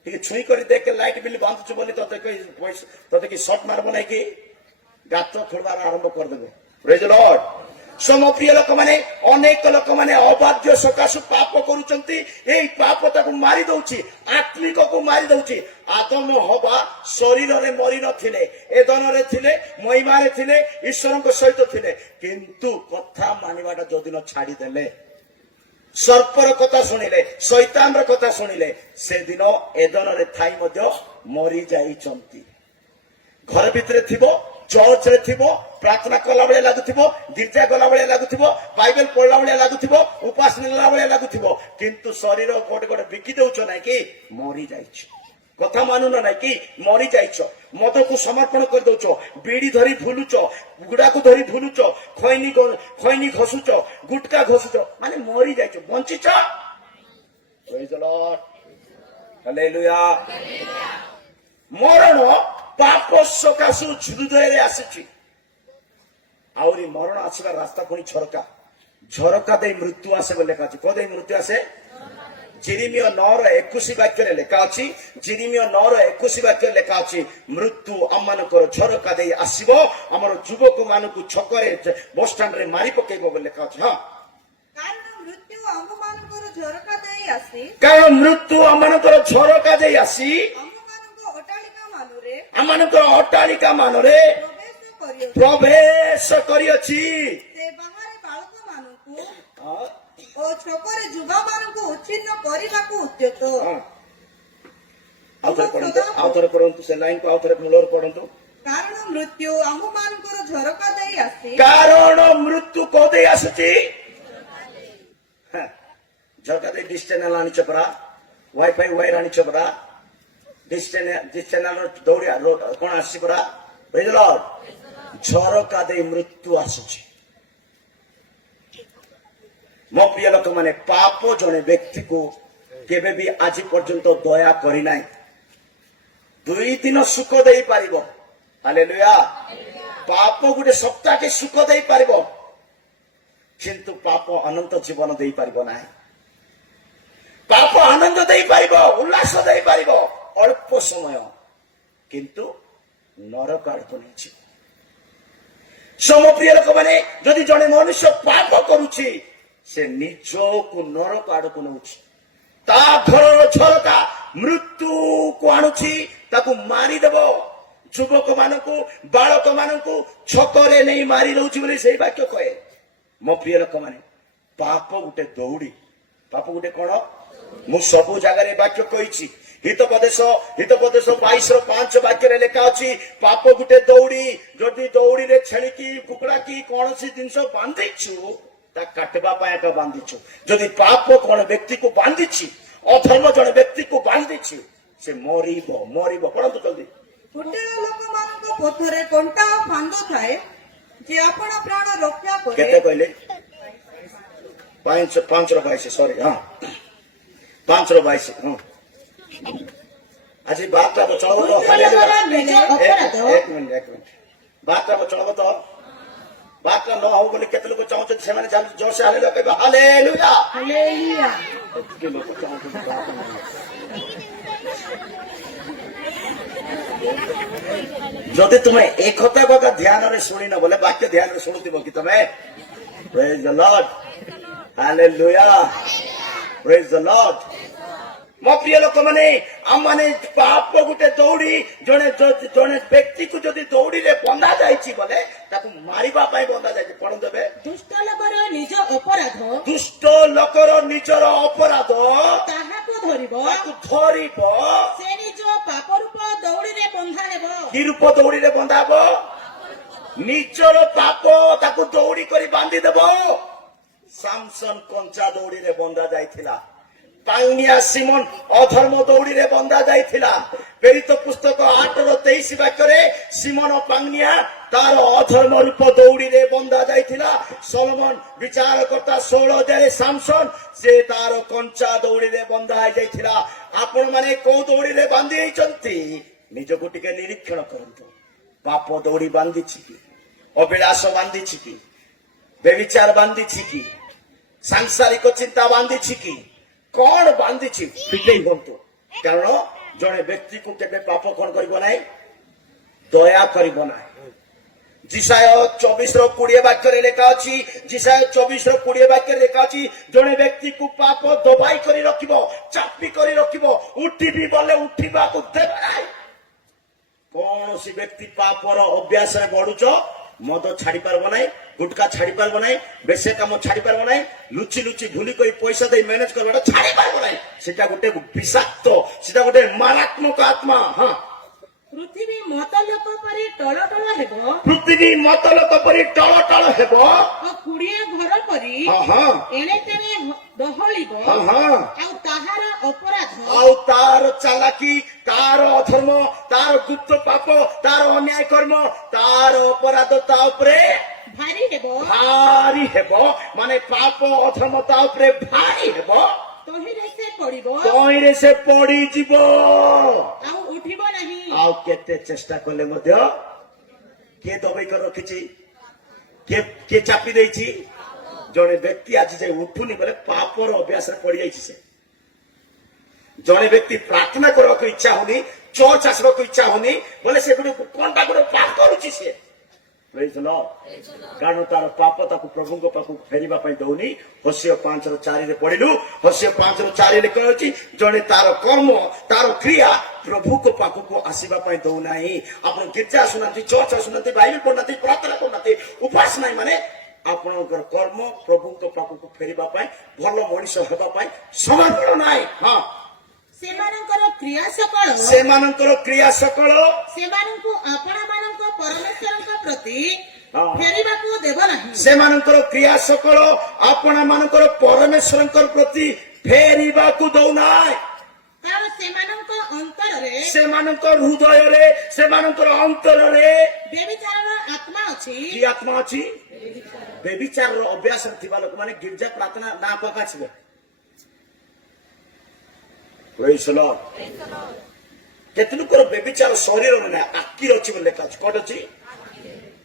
ଟିକେ ଛୁଇଁ କରି ଦେଖେ ଲାଇଟ୍ ବିଲ୍ ବାନ୍ଧୁଛୁ ବୋଲି ତତେ କି ସର୍ଟ ମାରବ ନାଇଁ କି? ଗାତ ଖୋଳିବାର ଆରମ୍ଭ କରିଦେବେ। ପ୍ରେଜ୍ ଦ ଲର୍ଡ। ସମପ୍ରିୟ ଲୋକମାନେ, ଅନେକ ଲୋକମାନେ ଅବାଧ୍ୟ ସକାଶୁ ପାପ କରୁଛନ୍ତି। ଏଇ ପାପ ତାକୁ ମାରି ଦଉଛି, ଆତ୍ମିକକୁ ମାରି ଦଉଛି। ଆଦମ ହବା ଶରୀରରେ ମରି ନଥିଲେ, ଏଦନରେ ଥିଲେ, ମହିମାରେ ଥିଲେ, ଈଶ୍ୱରଙ୍କ ସହିତ ଥିଲେ, କିନ୍ତୁ କଥା ମାନିବାଟା ଯୋଉଦିନ ଛାଡିଦେଲେ, ସର୍ପର କଥା ଶୁଣିଲେ, ଶୈତାନର କଥା ଶୁଣିଲେ, ସେଦିନ ଏଦନରେ ଥାଇ ମଧ୍ୟ ମରି ଯାଇଛନ୍ତି। ଘର ଭିତରେ ଥିବ, ଚର୍ଚ୍ଚରେ ଥିବ, ପ୍ରାର୍ଥନା କଲା ଭଳିଆ ଲାଗୁଥିବ, ଗିର୍ଜା ଗଲା ଭଳିଆ ଲାଗୁଥିବ, ବାଇବେଲ ପଢିଲା ଭଳିଆ ଲାଗୁଥିବ, ଉପାସ ନେଲା ଭଳିଆ ଲାଗୁଥିବ, କିନ୍ତୁ ଶରୀର ଗୋଟେ ଗୋଟେ ବିକି ଦଉଛ ନାଇଁ କି? ମରି ଯାଇଛ। କଥା ମାନୁନ ନାଇଁ କି? ମରି ଯାଇଛ। ମଦକୁ ସମର୍ପଣ କରିଦଉଛ, ବିଡି ଧରି ଭୁଲୁଛ, ଗୁଡାକୁ ଧରି ଭୁଲୁଛ, ଖୈନି ଘଷୁଛ, ଗୁଟକା ଘଷୁଛ, ମାନେ ମରି ଯାଇଛ। ବଞ୍ଚିଛ? ପ୍ରେଜ୍ ଦ ଲର୍ଡ। ହାଲେଲୁୟା। ମରଣ ପାପ ସକାଶୁ ହୃଦୟରେ ଆସିଛି। ଆହୁରି ମରଣ ଆସିବା ରାସ୍ତା ପୁଣି ଝରକା, ଝରକା ଦେଇ ମୃତ୍ୟୁ ଆସେ ବୋଲି ଲେଖା ଅଛି। କୋଉ ଦେଇ ମୃତ୍ୟୁ ଆସେ? ଜିରିମିୟ 9:21 ବାକ୍ୟରେ ଲେଖା ଅଛି, ଜିରିମିୟ 9:21 ବାକ୍ୟରେ ଲେଖା ଅଛି, ମୃତ୍ୟୁ ଆମମାନଙ୍କର ଝରକା ଦେଇ ଆସିବ, ଆମର ଯୁବକ ମାନଙ୍କୁ ଛକରେ ବସଷ୍ଟାଣ୍ଡରେ ମାରି ପକେଇବ ବୋଲି ଲେଖା ଅଛି। ହଁ, କାରଣ ମୃତ୍ୟୁ ଆମମାନଙ୍କର ଝରକା ଦେଇ ଆସି କାରଣ ମୃତ୍ୟୁ ଆମମାନଙ୍କର ଝରକା ଦେଇ ଆସି ଆମମାନଙ୍କର ଅଟ୍ଟାଳିକା ମାନରେ ପ୍ରବେଶ କରିଅଛି। ସେ ବାହାରେ ବାଳକମାନଙ୍କୁ ଓ ଛକରେ ଯୁବାମାନଙ୍କୁ ଉଚ୍ଛିନ୍ନ କରିବାକୁ ଉଦ୍ୟତ। ଆଉଥରେ ପଢନ୍ତୁ ସେ ଲାଇନକୁ, ଆଉଥରେ ମୂଳରୁ ପଢନ୍ତୁ। କାରଣ ମୃତ୍ୟୁ ଆମମାନଙ୍କର ଝରକା ଦେଇ ଆସି କାରଣ ମୃତ୍ୟୁ କୋଉ ଦେଇ ଆସୁଛି? ଝରକା ଦେଇ ଡିସ୍ ଚ୍ୟାନେଲ ଆଣିଛ ପରା, ୱାଇଫାଇ ୱାଇର ଆଣିଛ ପରା, ଡିସ୍ ଚ୍ୟାନେଲ ଦୌଡିଆ କଣ ଆସିଛି ପରା। ପ୍ରେଜ୍ ଦ ଲର୍ଡ। ଝରକା ଦେଇ ମୃତ୍ୟୁ ଆସୁଛି। ମୋ ପ୍ରିୟ ଲୋକମାନେ, ପାପ ଜଣେ ବ୍ୟକ୍ତିକୁ କେବେ ବି ଆଜି ପର୍ଯ୍ୟନ୍ତ ଦୟା କରିନାହିଁ। 2 ଦିନ ସୁଖ ଦେଇପାରିବ। ହାଲେଲୁୟା। ପାପ ଗୋଟେ ସପ୍ତାହଟେ ସୁଖ ଦେଇପାରିବ, କିନ୍ତୁ ପାପ ଅନନ୍ତ ଜୀବନ ଦେଇପାରିବ ନାହିଁ। ପାପ ଆନନ୍ଦ ଦେଇପାରିବ, ଉଲ୍ଲାସ ଦେଇପାରିବ ଅଳ୍ପ ସମୟ, କିନ୍ତୁ ନରକ ଆଡକୁ ନେଇଯିବ। ସମପ୍ରିୟ ଲୋକମାନେ, ଯଦି ଜଣେ ମନୁଷ୍ୟ ପାପ କରୁଛି, ସେ ନିଜକୁ ନରକ ଆଡକୁ ନେଉଛି। ତା ଘରର ଝରକା ମୃତ୍ୟୁକୁ ଆଣୁଛି, ତାକୁ ମାରିଦେବ। ଯୁବକ ମାନଙ୍କୁ, ବାଳକ ମାନଙ୍କୁ ଛକରେ ନେଇ ମାରି ଦଉଛି ବୋଲି ସେଇ ବାକ୍ୟ କହେ। ମୋ ପ୍ରିୟ ଲୋକମାନେ, ପାପ ଗୋଟେ ଦୌଡ଼ି। ପାପ ଗୋଟେ କଣ? ମୁଁ ସବୁ ଜାଗାରେ ବାକ୍ୟ କହିଛି। ହିତୋପଦେଶ 22:5 ବାକ୍ୟରେ ଲେଖା ଅଛି, ପାପ ଗୋଟେ ଦୌଡ଼ି। ଯଦି ଦୌଡ଼ିରେ ଛେଳି କି କୁକୁଡ଼ା କି କୌଣସି ଜିନିଷ ବାନ୍ଧିଛୁ, ତା କାଟିବା ପାଇଁ ଏକା ବାନ୍ଧିଛୁ। ଯଦି ପାପ କଣ ବ୍ୟକ୍ତିକୁ ବାନ୍ଧିଛି, ଅଧର୍ମ ଜଣେ ବ୍ୟକ୍ତିକୁ ବାନ୍ଧିଛି, ସେ ମରିବ। ପଢନ୍ତୁ ଜଲ୍ଦି। କୁଟିଳ ଲୋକମାନଙ୍କ ପଥରେ କଣ୍ଟା ଓ ଫାନ୍ଦ ଥାଏ, ଯେ ଆପଣ ପ୍ରାଣ ରକ୍ଷା କରେ। କେତେ କହିଲେ? 5:22 ସରି, ହଁ 5:22। ହଁ ଆଜି ବାର୍ତ୍ତା ଚଳବ ତ? ନିଜ ଅପରାଧ ଏକ ମିନିଟ ବାର୍ତ୍ତା ଚଳବ ତ? ବାର୍ତ୍ତା ନ ହବ ବୋଲି କେତେ ଲୋକ ଚାହୁଁଛନ୍ତି, ସେମାନେ ଜୋରସେ ହାଲେଲୁୟା କହିବେ। ହାଲେଲୁୟା। ହାଲେଲୁୟା। ଏତିକି ଲୋକ ଚାହୁଁଛନ୍ତି। ଯଦି ତୁମେ ଏ କଥା ଧ୍ୟାନରେ ଶୁଣିନ ବୋଲେ ବାକ୍ୟ ଧ୍ୟାନରେ ଶୁଣୁଥିବ କି ତମେ? ପ୍ରେଜ୍ ଦ ଲର୍ଡ। ହାଲେଲୁୟା। ପ୍ରେଜ୍ ଦ ଲର୍ଡ। ମୋ ପ୍ରିୟ ଲୋକମାନେ, ଆମମାନେ ପାପ ଗୋଟେ ଦୌଡ଼ି। ଜଣେ ବ୍ୟକ୍ତିକୁ ଯଦି ଦୌଡ଼ିରେ ବନ୍ଧା ଯାଇଛି ବୋଲେ ତାକୁ ମାରିବା ପାଇଁ ବନ୍ଧା ଯାଇଛି। ପଢ ଦେବେ। ଦୁଷ୍ଟ ଲୋକର ନିଜ ଅପରାଧ ଦୁଷ୍ଟ ଲୋକର ନିଜର ଅପରାଧ ତାହାକୁ ଧରିବ, ତାକୁ ଧରିବ। ସେ ନିଜ ପାପ ରୂପ ଦୌଡ଼ିରେ ବନ୍ଧା ହେବ। କି ରୂପ ଦୌଡ଼ିରେ ବନ୍ଧା ହବ? ନିଜର ପାପ ତାକୁ ଦୌଡ଼ି କରି ବାନ୍ଧିଦେବ। ସାମସନ କଞ୍ଚା ଦୌଡ଼ିରେ ବନ୍ଧା ଯାଇଥିଲା। ପାଙ୍ଗିଆ ସିମନ ଅଧର୍ମ ଦୌଡ଼ିରେ ବନ୍ଧା ଯାଇଥିଲା। ପ୍ରେରିତ ପୁସ୍ତକ 8:23 ବାକ୍ୟରେ ସିମନ ପାଙ୍ଗିଆ ତାର ଅଧର୍ମ ରୂପ ଦୌଡ଼ିରେ ବନ୍ଧା ଯାଇଥିଲା। ସଲୋମନ ବିଚାରକର୍ତ୍ତା 16 ସାମସନ ସେ ତାର କଞ୍ଚା ଦୌଡ଼ିରେ ବନ୍ଧା ହେଇଯାଇଥିଲା। ଆପଣ ମାନେ କୋଉ ଦୌଡ଼ିରେ ବାନ୍ଧି ହେଇଛନ୍ତି? ନିଜକୁ ଟିକେ ନିରୀକ୍ଷଣ କରନ୍ତୁ। ପାପ ଦୌଡ଼ି ବାନ୍ଧିଛି କି? ଅଭିଳାଷ ବାନ୍ଧିଛି କି? ବେବିଚାର ବାନ୍ଧିଛି କି? ସାଂସାରିକ ଚିନ୍ତା ବାନ୍ଧିଛି କି? କଣ ବାନ୍ଧିଛି? ଫିଟେଇ ହୁଅନ୍ତୁ। କାରଣ ଜଣେ ବ୍ୟକ୍ତିକୁ କେବେ ପାପ କଣ କରିବ ନାହିଁ? ଦୟା କରିବ ନାହିଁ। ଜିସାୟ 24:20 ବାକ୍ୟରେ ଲେଖା ଅଛି। ଜିସାୟ 24:20 ବାକ୍ୟରେ ଲେଖା ଅଛି, ଜଣେ ବ୍ୟକ୍ତିକୁ ପାପ ଦବାଇ କରି ରଖିବ, ଚାପି କରି ରଖିବ, ଉଠିବି ବୋଲେ ଉଠିବାକୁ ଦେବେ ନାହିଁ। କୌଣସି ବ୍ୟକ୍ତି ପାପର ଅଭ୍ୟାସରେ ବଢୁଛ, ମଦ ଛାଡି ପାରିବ ନାହିଁ, ଗୁଟକା ଛାଡି ପାରିବ ନାହିଁ, ବେଶୀ କାମ ଛାଡି ପାରିବ ନାହିଁ, ଲୁଚି ଭୁଲି କରି ପଇସା ଦେଇ ମ୍ୟାନେଜ କରିବାଟା ଛାଡି ପାରିବ ନାହିଁ। ସେଟା ଗୋଟେ ବିଷାକ୍ତ, ସେଟା ଗୋଟେ ମାରାତ୍ମକ ଆତ୍ମା। ହଁ, ପୃଥିବୀ ମତଲୋକ ପରି ଟଳଟଳ ହେବ, ପୃଥିବୀ ମତଲୋକ ପରି ଟଳ ହେବ। ଓ କୁଡ଼ିଆ ଘର ପରି ଏଣେ ତେଣେ ଦହଳିବ। ଆଉ ତାହାର ଅପରାଧ, ଆଉ ତାର ଚାଲାକି, ତାର ଅଧର୍ମ, ତାର ଗୁପ୍ତ ପାପ, ତାର ଅନ୍ୟାୟ କର୍ମ, ତାର ଅପରାଧ ତା ଉପରେ ଭାରି ହେବ। ମାନେ ପାପ ଅଧର୍ମ ତା ଉପରେ ଭାରି ହେବ। ତହିଁରେ ସେ ପଡ଼ିବ, ତହିଁରେ ସେ ପଡିଯିବ, ଆଉ ଉଠିବ ନାହିଁ। ଆଉ କେତେ ଚେଷ୍ଟା କଲେ ମଧ୍ୟ କିଏ ଦବେଇ କରି ରଖିଛି? କିଏ ଚାପି ଦେଇଛି? ଜଣେ ବ୍ୟକ୍ତି ଆଜି ଯାଇ ଉଠୁନି ବୋଲେ ପାପର ଅଭ୍ୟାସରେ ପଡିଯାଇଛି। ସେ ଜଣେ ବ୍ୟକ୍ତି ପ୍ରାର୍ଥନା କରିବାକୁ ଇଚ୍ଛା ହଉନି, ଚର୍ଚ୍ଚ ଆସିବାକୁ ଇଚ୍ଛା ହଉନି ବୋଲେ ସେ ଗୋଟେ କଣଟା ଗୋଟେ ପାପ କରୁଛି ସେ। କାରଣ ତାର ପାପ ତାକୁ ପ୍ରଭୁଙ୍କ ପାଖକୁ ଫେରିବା ପାଇଁ ଦଉନି। ହୋସିୟ 5:4 ପଢିଲୁ। ହୋସିୟ 5:4 ଲେଖା ଅଛି, ଜଣେ ତାର କର୍ମ, ତାର କ୍ରିୟା ପ୍ରଭୁଙ୍କ ପାଖକୁ ଆସିବା ପାଇଁ ଦଉନାହିଁ। ଆପଣ ଗୀର୍ଜା ଆସୁନାହାନ୍ତି, ଚର୍ଚ୍ଚ ଆସୁନାହାନ୍ତି, ବାଇବେଲ ପଢୁନାହାନ୍ତି, ପ୍ରାର୍ଥନା କରୁନାହାନ୍ତି, ଉପାସ ନାହିଁ, ମାନେ ଆପଣଙ୍କର କର୍ମ ପ୍ରଭୁଙ୍କ ପାଖକୁ ଫେରିବା ପାଇଁ, ଭଲ ମଣିଷ ହେବା ପାଇଁ ସମୟ ମିଳୁନାହିଁ। ହଁ, ସେମାନଙ୍କର କ୍ରିୟା ସକଳ ସେମାନଙ୍କୁ ଆପଣମାନଙ୍କ ପରମେଶ୍ୱରଙ୍କ ପ୍ରତି ଫେରିବାକୁ ଦେବ ନାହିଁ। ସେମାନଙ୍କର କ୍ରିୟା ସକଳ ଆପଣମାନଙ୍କର ପରମେଶ୍ୱରଙ୍କ ପ୍ରତି ଫେରିବାକୁ ଦଉନାହିଁ। କାରଣ ସେମାନଙ୍କ ଅନ୍ତରରେ, ସେମାନଙ୍କ ହୃଦୟରେ, ସେମାନଙ୍କର ଅନ୍ତରରେ ବ୍ୟଭିଚାରର ଆତ୍ମା ଅଛି। କି ଆତ୍ମା ଅଛି? ବ୍ୟଭିଚାରର ଅଭ୍ୟାସରେ ଥିବା ଲୋକମାନେ ଗିର୍ଜା ପ୍ରାର୍ଥନା ନା ପକାଯିବେ। କେତେଲୋକର ବ୍ୟଭିଚାର ଶରୀରରେ ନାହିଁ ଆଖିରେ ଅଛି ବୋଲି ଲେଖା ଅଛି। କୋଉଠି ଅଛି?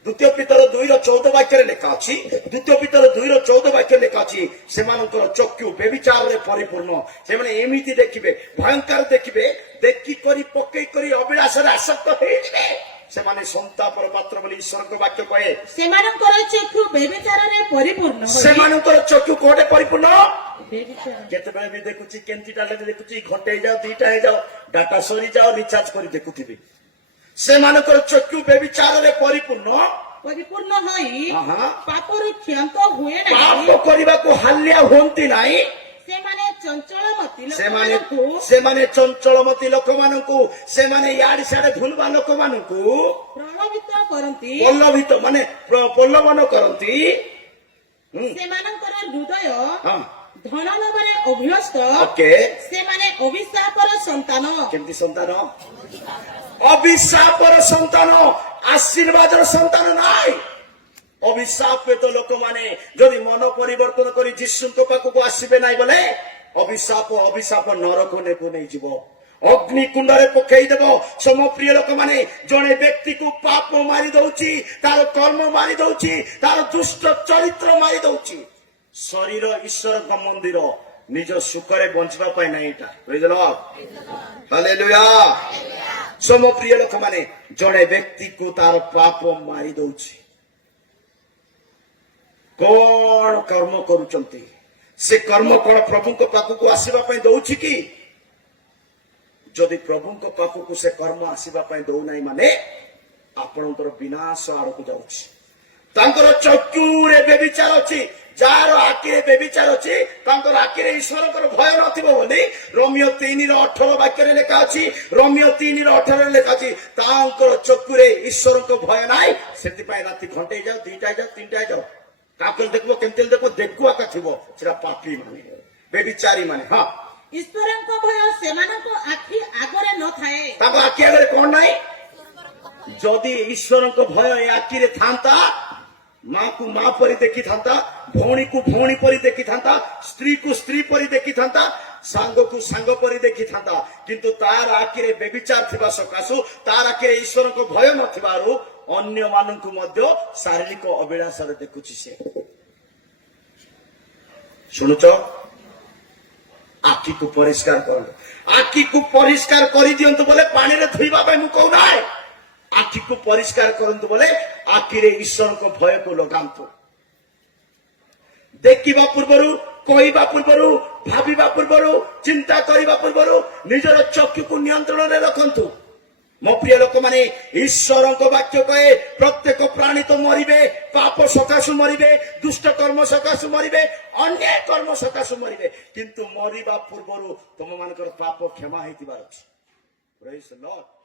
ଦ୍ୱିତୀୟ ପିତର 2:14 ବାକ୍ୟରେ ଲେଖା ଅଛି। ଦ୍ୱିତୀୟ ପିତର 2:14 ବାକ୍ୟରେ ଲେଖା ଅଛି, ସେମାନଙ୍କର ଚକ୍ଷୁ ବ୍ୟଭିଚାରରେ ପରିପୂର୍ଣ୍ଣ। ସେମାନେ ଏମିତି ଦେଖିବେ, ଭୟଙ୍କର ଦେଖିବେ, ଦେଖି କରି ପକେଇ କରି ଅଭିଳାଷରେ ଆସକ୍ତ ହେଇଯିବେ। ସେମାନେ ସନ୍ତାପର ପାତ୍ର ବୋଲି ଈଶ୍ୱରଙ୍କ ବାକ୍ୟ କହେ। ସେମାନଙ୍କର ଚକ୍ଷୁ ବ୍ୟଭିଚାରରେ ପରିପୂର୍ଣ୍ଣ ହୋଇ ସେମାନଙ୍କର ଚକ୍ଷୁ କୋଉଠି ପରିପୂର୍ଣ୍ଣ? ବ୍ୟଭିଚାର କେତେବେଳେ ବି ଦେଖୁଛି, କେମିତିଟା ଦେଖୁଛି, ଘଣ୍ଟେ ହେଇଯାଉ, 2ଟା ହେଇଯାଉ, ଡାଟା ସରିଯାଉ, ରିଚାର୍ଜ କରି ଦେଖୁଥିବି। ସେମାନଙ୍କର ଚକ୍ଷୁ ବ୍ୟଭିଚାରରେ ପରିପୂର୍ଣ୍ଣ ପରିପୂର୍ଣ୍ଣ ହୋଇ ଆହା। ପାପରୁ କ୍ଷନ୍ତ ହୁଏ ପାପ ନାହିଁ। କରିବାକୁ ହାଲିଆ ହୁଅନ୍ତି ନାହିଁ। ସେମାନେ ଚଞ୍ଚଳମତି ସେମାନେ ଲୋକମାନଙ୍କୁ ସେମାନେ ଚଞ୍ଚଳମତି ଲୋକମାନଙ୍କୁ, ସେମାନେ ଇଆଡେ ସିଆଡେ ଭୁଲବା ଲୋକମାନଙ୍କୁ ପ୍ରଲୋଭିତ କରନ୍ତି। ପଲ୍ଲବିତ ମାନେ ପ୍ରଲୋଭନ କରନ୍ତି। ସେମାନଙ୍କର ହୃଦୟ ହଁ, ଧନ ଲୋଭରେ ଅଭ୍ୟସ୍ତ। ଓକେ। ସେମାନେ ଅଭିଶାପର ସନ୍ତାନ। କେମିତି ସନ୍ତାନ? ଅଭିଶାପର ସନ୍ତାନ, ଆଶୀର୍ବାଦର ସନ୍ତାନ ନାହିଁ। ଅଭିଶାପିତ ଲୋକମାନେ ଯଦି ମନ ପରିବର୍ତ୍ତନ କରି ଯୀଶୁଙ୍କ ପାଖକୁ ଆସିବେ ନାହିଁ ବୋଲେ ଅଭିଶାପ ନରକକୁ ନେଇଯିବ, ଅଗ୍ନି କୁଣ୍ଡରେ ପକେଇଦେବ। ସମ ପ୍ରିୟ ଲୋକମାନେ, ଜଣେ ବ୍ୟକ୍ତିକୁ ପାପ ମାରି ଦଉଛି, ତାର କର୍ମ ମାରି ଦଉଛି, ତାର ଦୁଷ୍ଟ ଚରିତ୍ର ମାରି ଦଉଛି। ଶରୀର ଈଶ୍ୱରଙ୍କ ମନ୍ଦିର, ନିଜ ସୁଖରେ ବଞ୍ଚିବା ପାଇଁ ନାହିଁ। ଏଇଟା ବୁଝିଲ? ହାଲେଲୁୟା। ସମ ପ୍ରିୟ ଲୋକମାନେ, ଜଣେ ବ୍ୟକ୍ତିକୁ ତାର ପାପ ମାରି ଦଉଛି। କଣ କର୍ମ କରୁଛନ୍ତି? ସେ କର୍ମ କଣ ପ୍ରଭୁଙ୍କ ପାଖକୁ ଆସିବା ପାଇଁ ଦଉଛି କି? ଯଦି ପ୍ରଭୁଙ୍କ ପାଖକୁ ସେ କର୍ମ ଆସିବା ପାଇଁ ଦଉନାହିଁ ମାନେ ଆପଣଙ୍କର ବିନାଶ ଆଡକୁ ଯାଉଛି। ତାଙ୍କର ଚକ୍ଷୁରେ ବ୍ୟଭିଚାର ଅଛି। ଯାହାର ଆଖିରେ ବ୍ୟଭିଚାର ଅଛି, ତାଙ୍କର ଆଖିରେ ଈଶ୍ୱରଙ୍କର ଭୟ ନଥିବ ବୋଲି ରୋମିଓ 3:18 ବାକ୍ୟରେ ଲେଖା ଅଛି। ରୋମିଓ 3:18 ଲେଖା ଅଛି, ତାଙ୍କର ଚକ୍ଷୁରେ ଈଶ୍ୱରଙ୍କ ଭୟ ନାହିଁ। ସେଥିପାଇଁ ରାତି ଘଣ୍ଟେ ହେଇଯାଉ, 2ଟା ହେଇଯାଉ, 3ଟା ହେଇଯାଉ, କାକୁ ଦେଖିବ, କେମିତି ଦେଖିବ, ଦେଖୁଆ ଥିବ। ସେଟା ପାପୀ ମାନେ, ବ୍ୟଭିଚାରୀ ମାନେ। ହଁ, ଈଶ୍ୱରଙ୍କ ଭୟ ସେମାନଙ୍କ ଆଖି ଆଗରେ ନଥାଏ। ତାଙ୍କ ଆଖି ଆଗରେ କଣ ନାହିଁ? ଯଦି ଈଶ୍ୱରଙ୍କ ଭୟ ଏ ଆଖିରେ ଥାନ୍ତା, ମାକୁ ମା ପରି ଦେଖିଥାନ୍ତା, ଭଉଣୀକୁ ଭଉଣୀ ପରି ଦେଖିଥାନ୍ତା, ସ୍ତ୍ରୀକୁ ସ୍ତ୍ରୀ ପରି ଦେଖିଥାନ୍ତା, ସାଙ୍ଗକୁ ସାଙ୍ଗ ପରି ଦେଖିଥାନ୍ତା। କିନ୍ତୁ ତାର ଆଖିରେ ବ୍ୟଭିଚାର ଥିବା ସକାଶୁ, ତାର ଆଖିରେ ଈଶ୍ୱରଙ୍କ ଭୟ ନଥିବାରୁ ଅନ୍ୟମାନଙ୍କୁ ମଧ୍ୟ ଶାରୀରିକ ଅଭିଳାଷରେ ଦେଖୁଛି ସେ। ଶୁଣୁଛ? ଆଖିକୁ ପରିଷ୍କାର କରନ୍ତୁ। ଆଖିକୁ ପରିଷ୍କାର କରିଦିଅନ୍ତୁ ବୋଲେ ପାଣିରେ ଧୋଇବା ପାଇଁ ମୁଁ କହୁନାହିଁ। ଆଖିକୁ ପରିଷ୍କାର କରନ୍ତୁ ବୋଲେ ଆଖିରେ ଈଶ୍ୱରଙ୍କ ଭୟକୁ ଲଗାନ୍ତୁ। ଦେଖିବା ପୂର୍ବରୁ, କହିବା ପୂର୍ବରୁ, ଭାବିବା ପୂର୍ବରୁ, ଚିନ୍ତା କରିବା ପୂର୍ବରୁ ନିଜର ଚକ୍ଷୁକୁ ନିୟନ୍ତ୍ରଣରେ ରଖନ୍ତୁ। ମୋ ପ୍ରିୟ ଲୋକମାନେ, ଈଶ୍ୱରଙ୍କ ବାକ୍ୟ କହେ ପ୍ରତ୍ୟେକ ପ୍ରାଣୀ ତ ମରିବେ, ପାପ ସକାଶୁ ମରିବେ, ଦୁଷ୍ଟ କର୍ମ ସକାଶୁ ମରିବେ, ଅନ୍ୟାୟ କର୍ମ ସକାଶୁ ମରିବେ, କିନ୍ତୁ ମରିବା ପୂର୍ବରୁ ତମ ମାନଙ୍କର ପାପ କ୍ଷମା ହେଇଥିବାର ଅଛି। ପ୍ରେଜ୍ ଦ ଲର୍ଡ।